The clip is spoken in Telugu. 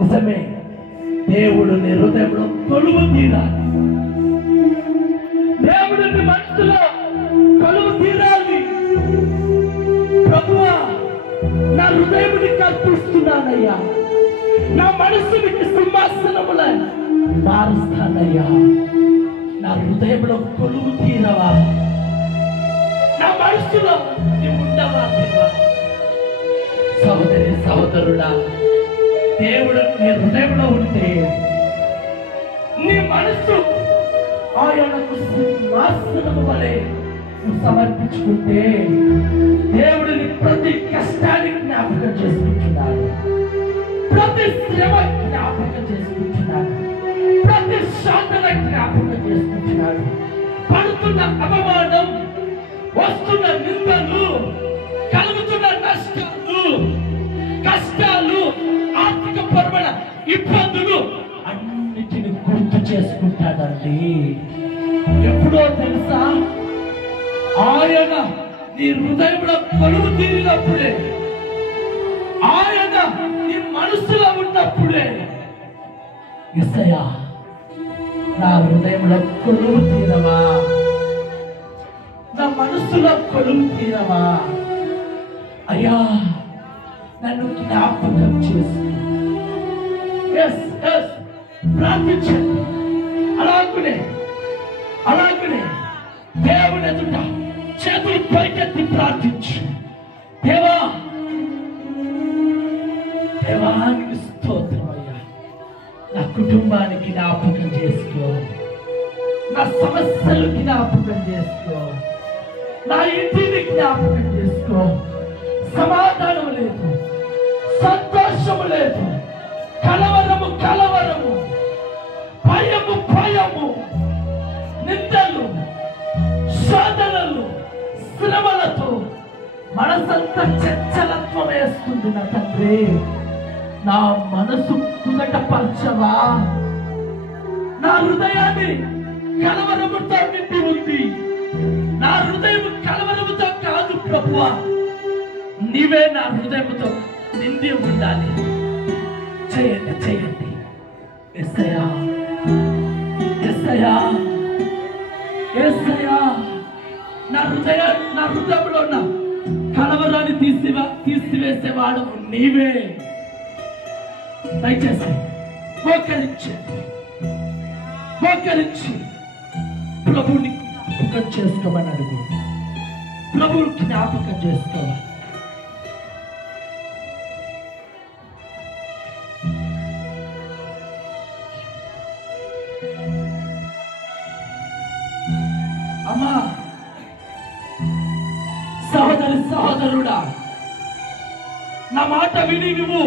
నిజమే, దేవుడు నీ హృదయంలో కొలువు తీరాలి. దేవుడు నీ మనసులో కొలువు తీరాలి. ప్రభువా, నా హృదయముని కల్పిస్తున్నానయ్యా, నా మనసునికి సింహాసనముల మారుస్తానయ్యా. నా హృదయంలో కొలువు తీరవా, నా మనసులో నీవు ఉండవా దేవా. సహోదరి సహోదరుడా, దేవుడు నీ హృదయంలో ఉంటే నీ మనసు ఆయనకు సింహాసనము వలె నువ్వు సమర్పించుకుంటే దేవుడిని ప్రతి కష్టాన్ని జ్ఞాపకం చేసుకుంటున్నాడు, ప్రతి శ్రమ జ్ఞాపకం చేసుకుంటున్నాడు, ప్రతి సాధన జ్ఞాపకం చేసుకుంటున్నాడు. పడుతున్న అవమానం, వస్తున్న నిందలు, కలుగుతున్న కష్టాలు, ఆర్థిక పరమైన ఇబ్బందులు అన్నిటిని గుర్తు చేసుకుంటాడండి. ఎప్పుడో తెలుసా, ఆయన నీ హృదయంలో కొలువు తీరినప్పుడే, ఆయన నీ మనసులో ఉన్నప్పుడే, యేసయ్యా నా హృదయంలో కొలువు తీరవా, నా మనసులో కొలువు తీరవా అయ్యా, నన్ను జ్ఞాపకం చేసి ప్రార్థించండి. అలాగనే దేవుని ఎదుట చేతులు పైకెత్తి ప్రార్థించు. దేవా దేవానికి స్తోత్రమయ్యా, నా కుటుంబానికి జ్ఞాపకం చేసుకో, నా సమస్యలు జ్ఞాపకం చేసుకో, నా ఇంటిని జ్ఞాపకం చేసుకో. సమాధానం లేదు, సంతోషము లేదు, కలవరము, భయము, నిందలు, శోధనలు, శ్రమలతో మనసంతా చంచలత్వం వేస్తుంది. నా తండ్రి, నా మనసు కుదటపరచవా, నా హృదయాన్ని కలవరముతో నిండి ఉంది. నా హృదయం కలవరముతో కాదు ప్రభువా, నీవే నా హృదయంతో నిండి ఉండాలి. చేయండి యేసయ్యా, నా హృదయంలో ఉన్న కలవరాన్ని తీసివేసేవాడు నీవే. దయచేసి మోకరించి ప్రభువుని జ్ఞాపకం చేసుకోమని అడుగు. ప్రభువుని జ్ఞాపకం చేసుకోవాలి. అమ్మా, సహోదరుడా, నా మాట విని నువ్వు